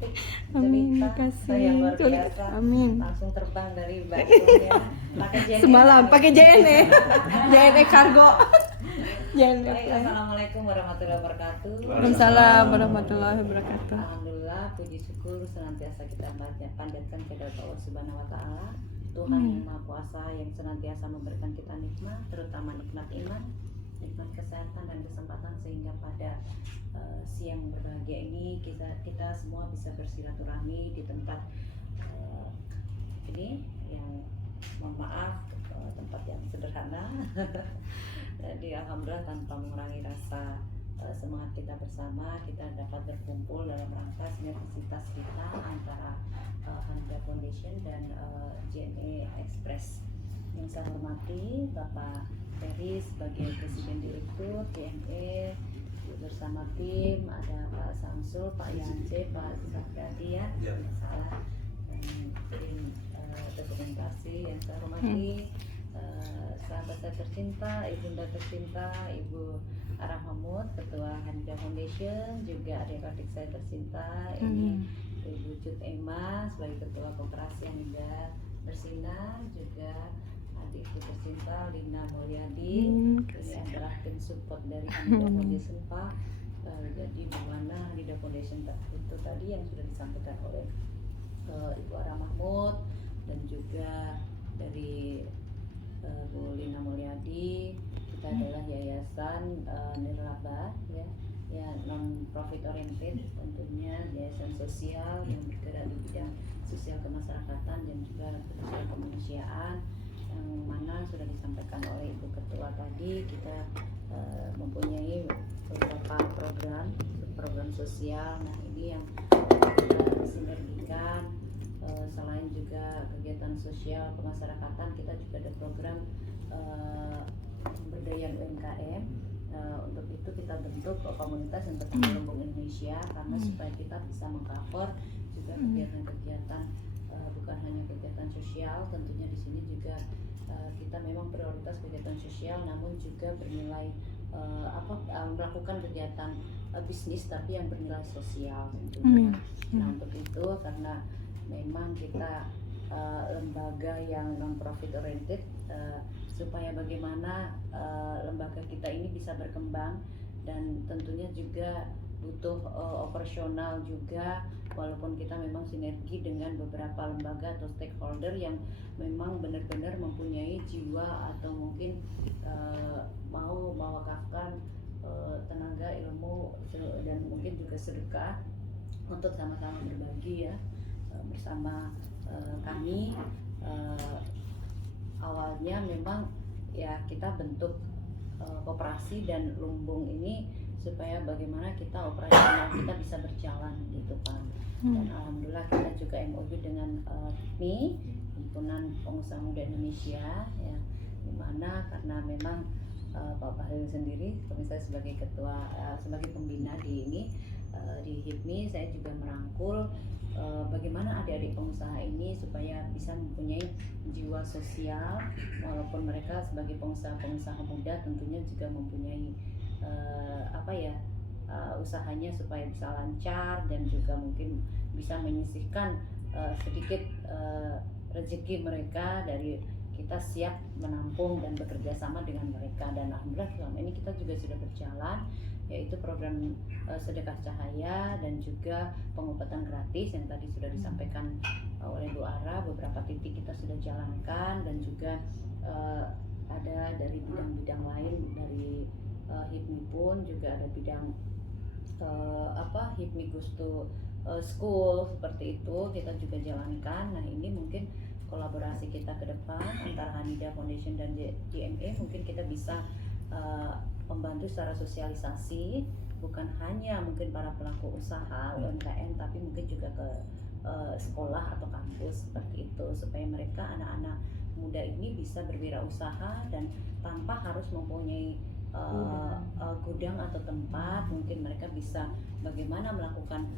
petik Amin, cerita makasih. yang luar biasa. Amin. Langsung terbang dari Bandung ya. Pakai JNE. Semalam pakai JNE. JNE kargo. JNE. Baik, assalamualaikum warahmatullahi wabarakatuh. Waalaikumsalam warahmatullahi wabarakatuh. Alhamdulillah, puji syukur senantiasa kita panjatkan kepada Allah Subhanahu wa taala, Tuhan yang Maha Kuasa yang senantiasa memberikan kita nikmat, terutama nikmat iman, nikmat kesehatan dan kesempatan, sehingga pada siang berbahagia ini kita semua bisa bersilaturahmi di tempat ini yang, mohon maaf, tempat yang sederhana. Jadi alhamdulillah tanpa mengurangi rasa semangat kita bersama, kita dapat berkumpul dalam rangka sinergisitas kita antara Handa Foundation dan JNE Express. Yang saya hormati Bapak Ferry sebagai Presiden Direktur JNE bersama tim, ada Pak Samsul, Pak Yance, Pak Sabdadi ya, salah, dan tim dokumentasi. Yang saya hormati sahabat saya tercinta, ibunda tercinta, Ibu Ara Mahmud, Ketua Handa Foundation, juga adik-adik saya tercinta, ini Ibu Cut Emma sebagai Ketua Koperasi Handa Bersinar, juga adikku tercinta Lina Mulyadi, ini adalah tim support dari Handa Foundation Pak. Jadi bagaimana Handa Foundation itu tadi yang sudah disampaikan oleh Ibu Ara Mahmud dan juga dari Bu Lina Mulyadi, kita adalah yayasan nirlaba ya non profit oriented, tentunya yayasan sosial yang bergerak di bidang sosial kemasyarakatan dan juga sosial kemanusiaan, yang mana sudah disampaikan oleh Ibu Ketua tadi. Kita mempunyai beberapa program sosial. Nah, ini yang kita sinergikan. Selain juga kegiatan sosial kemasyarakatan, kita juga ada program pemberdayaan UMKM. Untuk itu kita bentuk komunitas yang bernama Lumbung Indonesia, karena supaya kita bisa mengcover juga kegiatan-kegiatan, bukan hanya kegiatan sosial. Tentunya di sini juga kita memang prioritas kegiatan sosial, namun juga bernilai melakukan kegiatan bisnis tapi yang bernilai sosial tentunya. Nah, untuk itu karena memang kita lembaga yang non profit oriented, supaya bagaimana lembaga kita ini bisa berkembang, dan tentunya juga butuh operasional juga, walaupun kita memang sinergi dengan beberapa lembaga atau stakeholder yang memang benar-benar mempunyai jiwa atau mungkin mau mewakafkan tenaga, ilmu, dan mungkin juga sedekah untuk sama-sama berbagi ya bersama kami. Awalnya memang ya kita bentuk koperasi dan lumbung ini supaya bagaimana kita operasional kita bisa berjalan gitu Pak. Dan alhamdulillah kita juga MOU dengan HIPMI, Himpunan Pengusaha Muda Indonesia ya, dimana karena memang Pak Bahlil sendiri, saya sebagai ketua, sebagai pembina di HIPMI, saya juga merangkul bagaimana adik-adik pengusaha ini supaya bisa mempunyai jiwa sosial, walaupun mereka sebagai pengusaha muda tentunya juga mempunyai usahanya supaya bisa lancar dan juga mungkin bisa menyisihkan sedikit rezeki mereka. Dari kita siap menampung dan bekerja sama dengan mereka, dan alhamdulillah selama ini kita juga sudah berjalan, yaitu program sedekah cahaya dan juga pengobatan gratis yang tadi sudah disampaikan oleh Bu Ara. Beberapa titik kita sudah jalankan, dan juga ada dari bidang-bidang lain dari HIPMI pun juga ada bidang HIPMI Goes to School, seperti itu kita juga jalankan. Nah, ini mungkin kolaborasi kita ke depan antara Handa Foundation dan JNE, mungkin kita bisa membantu secara sosialisasi, bukan hanya mungkin para pelaku usaha UMKM, tapi mungkin juga ke sekolah atau kampus seperti itu, supaya mereka, anak-anak muda ini bisa berwirausaha dan tanpa harus mempunyai gudang atau tempat. Mungkin mereka bisa bagaimana melakukan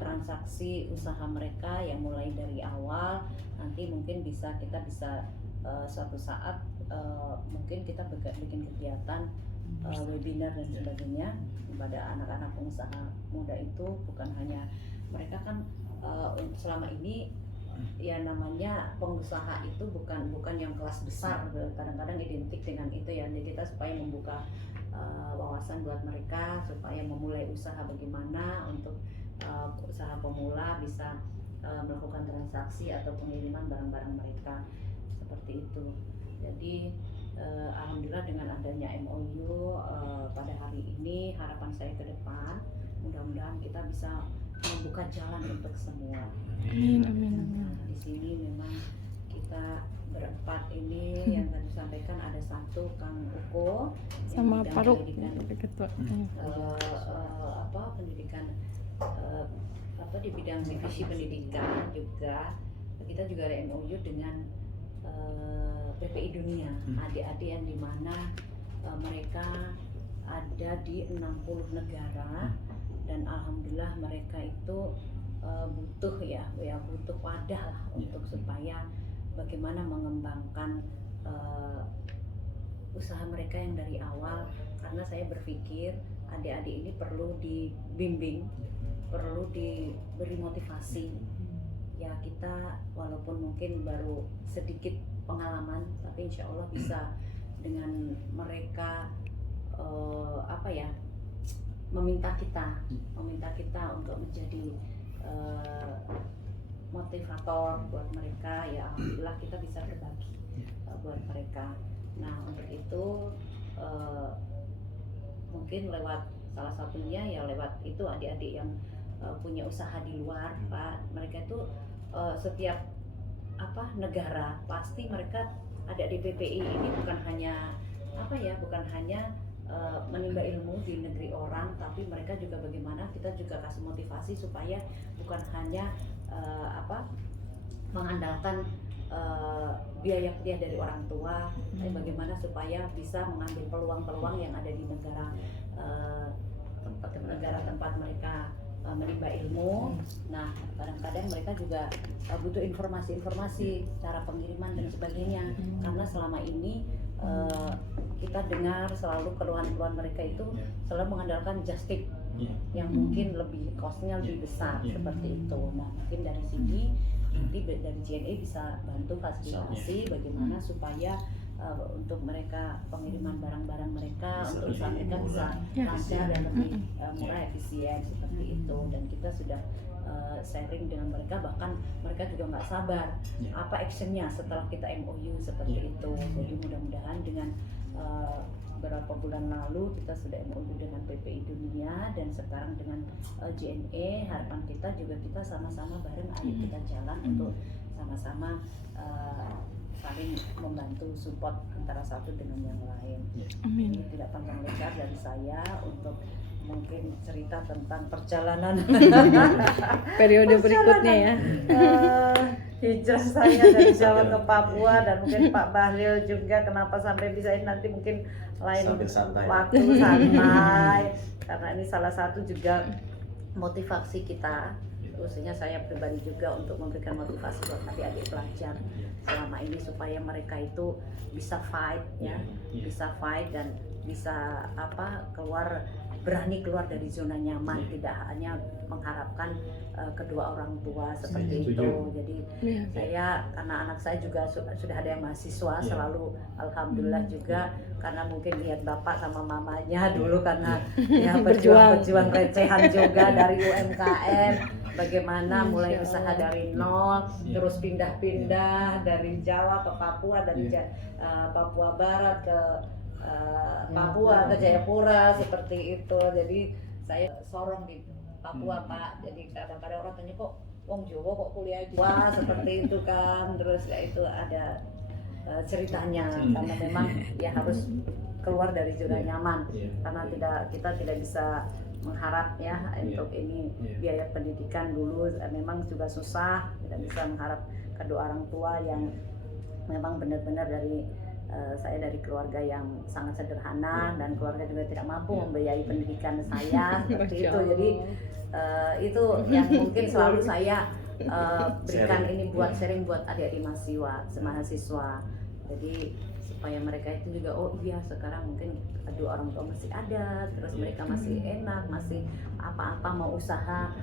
transaksi usaha mereka yang mulai dari awal. Nanti mungkin kita bisa suatu saat mungkin kita bikin kegiatan webinar dan sebagainya kepada anak-anak pengusaha muda itu, bukan hanya mereka kan selama ini ya namanya pengusaha itu bukan yang kelas besar, kadang-kadang identik dengan itu ya. Jadi kita supaya membuka wawasan buat mereka supaya memulai usaha bagaimana untuk usaha pemula bisa melakukan transaksi atau pengiriman barang-barang mereka seperti itu. Jadi alhamdulillah dengan adanya MOU pada hari ini, harapan saya ke depan mudah-mudahan kita bisa membuka jalan untuk semua. Amin, amin, amin. Nah, di sini memang kita berempat ini yang tadi sampaikan, ada satu Kang Uko Sama yang Paruk pendidikan ketua. pendidikan di bidang divisi pendidikan juga. Kita juga ada MOU dengan PPI Dunia, adik-adik yang dimana mereka ada di 60 negara dan alhamdulillah mereka itu butuh wadah lah untuk supaya bagaimana mengembangkan usaha mereka yang dari awal, karena saya berpikir adik-adik ini perlu dibimbing, perlu diberi motivasi. Ya kita walaupun mungkin baru sedikit pengalaman, tapi insya Allah bisa dengan mereka meminta kita untuk menjadi motivator buat mereka. Ya alhamdulillah kita bisa berbagi buat mereka. Nah untuk itu mungkin lewat salah satunya ya lewat itu adik-adik yang punya usaha di luar, Pak. Mereka itu setiap negara pasti mereka ada di PPI ini bukan hanya menimba ilmu di negeri orang, tapi mereka juga bagaimana kita juga kasih motivasi supaya bukan hanya mengandalkan biaya kuliah dari orang tua, tapi bagaimana supaya bisa mengambil peluang-peluang yang ada di negara tempat mereka menimba ilmu. Nah kadang-kadang mereka juga butuh informasi-informasi cara pengiriman dan sebagainya, karena selama ini kita dengar selalu keluhan-keluhan mereka itu selalu mengandalkan just tip yang mungkin lebih costnya lebih besar seperti itu. Nah mungkin dari sini nanti dari JNE bisa bantu fasilitasi bagaimana supaya untuk mereka pengiriman barang-barang mereka untuk usaha mereka bisa lancar dan lebih murah, efisien seperti itu. Dan kita sudah sharing dengan mereka, bahkan mereka juga nggak sabar apa actionnya setelah kita MOU seperti itu. Jadi mudah-mudahan dengan beberapa bulan lalu kita sudah MOU dengan PPI Dunia dan sekarang dengan JNE, harapan kita juga kita sama-sama bareng ayo kita jalan untuk sama-sama saling membantu support antara satu dengan yang lain. Amin. Ini tidak panjang lebar dari saya untuk mungkin cerita tentang perjalanan Periode berikutnya ya. hijrah saya dari Jawa ke Papua, dan mungkin Pak Bahlil juga kenapa sampai bisa ini nanti mungkin lain waktu santai karena ini salah satu juga motivasi kita, khususnya saya pribadi juga untuk memberikan motivasi buat adik-adik pelajar selama ini supaya mereka itu bisa fight bisa fight dan bisa berani keluar dari zona nyaman, tidak hanya mengharapkan kedua orang tua seperti itu. Jadi saya, karena anak saya juga sudah ada yang mahasiswa, selalu alhamdulillah juga karena mungkin lihat bapak sama mamanya dulu karena ya berjuang recehan juga dari UMKM, bagaimana mulai usaha dari nol, terus pindah-pindah dari Jawa ke Papua, dari Papua Barat ke Papua ke Jayapura seperti itu. Jadi saya sorong di Papua Pak. Jadi kadang-kadang orang tanya kok wong Jawa kok kuliah di Jawa seperti itu kan. Terus ya itu ada ceritanya karena memang ya harus keluar dari zona nyaman karena kita tidak bisa mengharap untuk ini biaya pendidikan dulu memang juga susah, tidak bisa mengharap kedua orang tua yang memang benar-benar saya dari keluarga yang sangat sederhana dan keluarga juga tidak mampu membiayai pendidikan saya seperti itu. Jadi itu yang mungkin selalu saya berikan ini buat sharing buat adik-adik mahasiswa. Jadi supaya mereka itu juga sekarang mungkin kedua orang tua masih ada, terus mereka masih enak, masih apa-apa mau usaha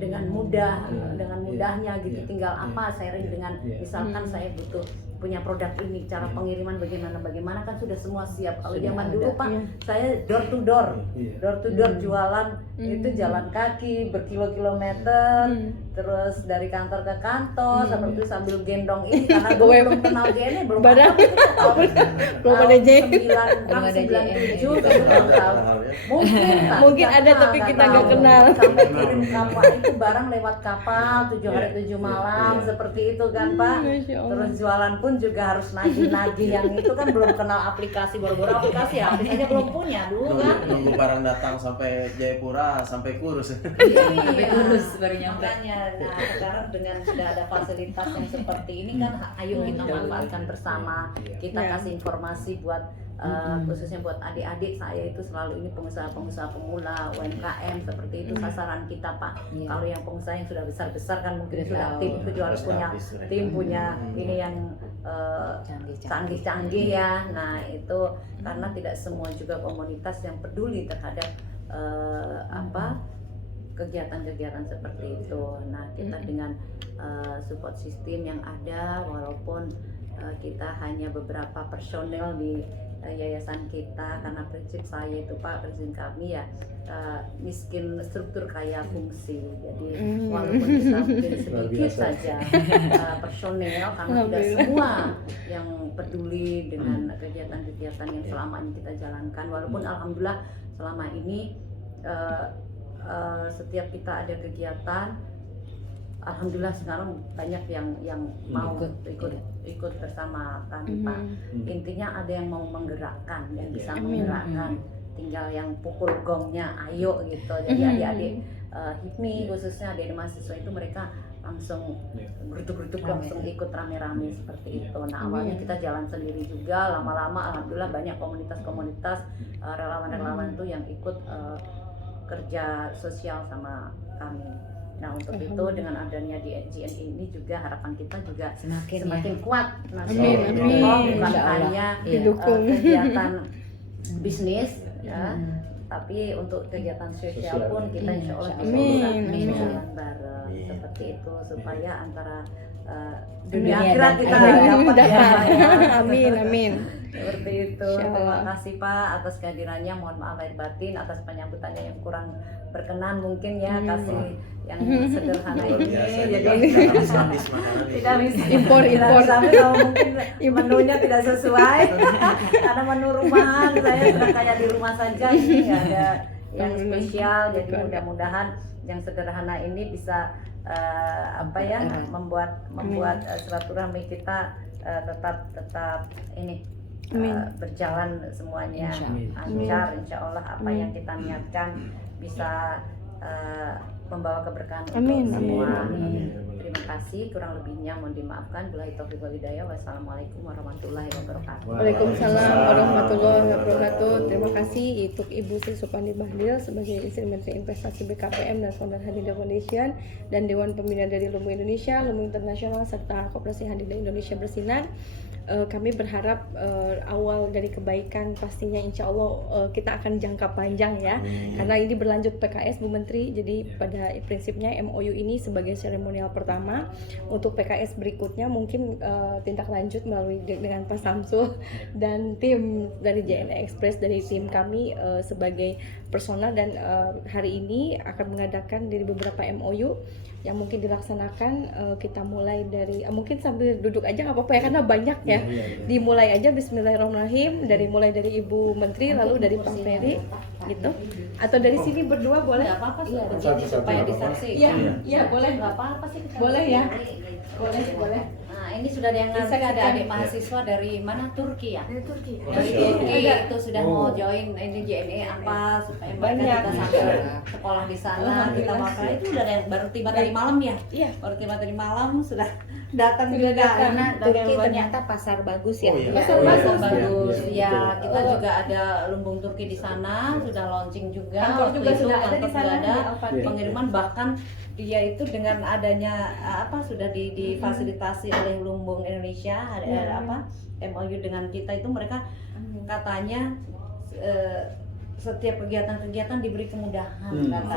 dengan mudahnya gitu, tinggal apa sharing dengan misalkan saya butuh punya produk ini, cara pengiriman bagaimana kan sudah semua siap. Kalau zaman dulu Pak, saya door to door jualan itu jalan kaki berkilo-kilometer, terus dari kantor ke kantor seperti itu sambil gendong ini karena gue belum kenal JNE, belum ada belum ada JNE, 97 belum tahu. Mungkin ada tapi kita nggak kenal. Sampai kirim kapal itu barang lewat kapal 7 hari 7 malam seperti itu kan Pak. Terus jualan pun juga harus nagih-nagih yang itu kan belum kenal aplikasi, baru-baru aplikasi ya, aplikasinya belum punya dulu kan. Nunggu barang datang sampai Jayapura, sampai Kurus. Sampai Kurus baru nyampe. Makanya, nah sekarang dengan sudah ada fasilitas yang seperti ini kan, ayo kita manfaatkan bersama. Kita kasih informasi buat khususnya buat adik-adik saya itu selalu ini pengusaha-pengusaha pemula, UMKM seperti itu sasaran kita Pak. Kalau yang pengusaha yang sudah besar-besar kan mungkin sudah tim itu harus punya tim, punya ini yang canggih-canggih ya. Nah itu karena tidak semua juga komunitas yang peduli terhadap kegiatan-kegiatan seperti itu. Nah kita dengan support system yang ada, walaupun kita hanya beberapa personel di yayasan kita, karena prinsip saya itu Pak, prinsip kami ya miskin struktur kaya fungsi. Jadi walaupun bisa mungkin sedikit saja personel, karena tidak semua yang peduli dengan kegiatan-kegiatan yang selama ini kita jalankan. Walaupun alhamdulillah selama ini setiap kita ada kegiatan, alhamdulillah sekarang banyak yang mau ikut bersama kami Pak. Intinya ada yang mau menggerakkan, yang bisa menggerakkan, tinggal yang pukul gongnya ayo gitu. Jadi adik-adik HIPMI khususnya adik-adik mahasiswa itu mereka langsung geruduk-geruduk langsung ikut rame-rame seperti itu. Nah awalnya kita jalan sendiri juga, lama-lama alhamdulillah banyak komunitas-komunitas relawan-relawan itu yang ikut kerja sosial sama kami. Nah untuk itu dengan adanya di JNE ini juga harapan kita juga semakin kuat. Bukan hanya kegiatan bisnis ya, tapi untuk kegiatan sosial pun kita insya Allah bisa jalan bareng seperti itu supaya antara dunia akhirat kita dapat ya. Amin. Seperti itu. Terima kasih Pak atas kehadirannya. Mohon maaf lahir batin atas penyambutannya yang kurang berkenan mungkin ya, kasih yang sederhana ini. Jadi tidak bisa impor sampai kalau mungkin menunya tidak sesuai karena menu rumahan saya sudah kayak di rumah saja, ini nggak ada yang spesial. Jadi mudah-mudahan yang sederhana ini bisa membuat silaturahmi kita tetap ini berjalan semuanya lancar. Insya Allah apa yang kita niatkan bisa membawa keberkahan untuk semua. Terima kasih, kurang lebihnya mohon dimaafkan. Billahi taufiq wal hidayah. Wassalamualaikum warahmatullahi wabarakatuh. Waalaikumsalam warahmatullahi wabarakatuh. Terima kasih untuk Ibu Sri Supandi Bahlil sebagai Istri Menteri Investasi BKPM dan Founder Hadida Foundation dan Dewan Pembina dari Lumbung Indonesia, Lumbung Internasional serta Koperasi Hadida Indonesia Bersinar. Kami berharap awal dari kebaikan pastinya insya Allah kita akan jangka panjang ya, karena ini berlanjut PKS Bu Menteri. Jadi pada prinsipnya MOU ini sebagai seremonial pertama. Untuk PKS berikutnya mungkin tindak lanjut melalui dengan Pak Samsul dan tim dari JNE Express, dari tim kami sebagai personal, dan hari ini akan mengadakan dari beberapa MOU yang mungkin dilaksanakan. Kita mulai dari mungkin sambil duduk aja nggak apa-apa ya, karena banyak ya. Dimulai aja Bismillahirrahmanirrahim, mulai dari Ibu Menteri lalu dari Pak Ferry gitu, atau dari sini berdua boleh? Nggak apa-apa sih begini supaya disaksi. Iya boleh. Nggak apa-apa sih kita Boleh ya? boleh. Nah ini sudah ada yang ngasih, ada adik mahasiswa dari mana, Turki ya? Dari Turki itu sudah mau join ini JNE apa supaya mereka kita sambil sekolah di sana. Kita mau itu udah ada yang baru tiba tadi malam ya? Iya. Baru tiba tadi malam sudah datang juga karena Turki Turki ternyata pasar bagus ya. Pasar bagus ya. Kita juga ada lumbung Turki di sana, sudah launching juga. Kantor juga sudah ada di sana, ada di pengiriman, bahkan dia itu dengan adanya sudah difasilitasi oleh Lumbung Indonesia, ada MOU dengan kita itu, mereka katanya setiap kegiatan-kegiatan diberi kemudahan katanya.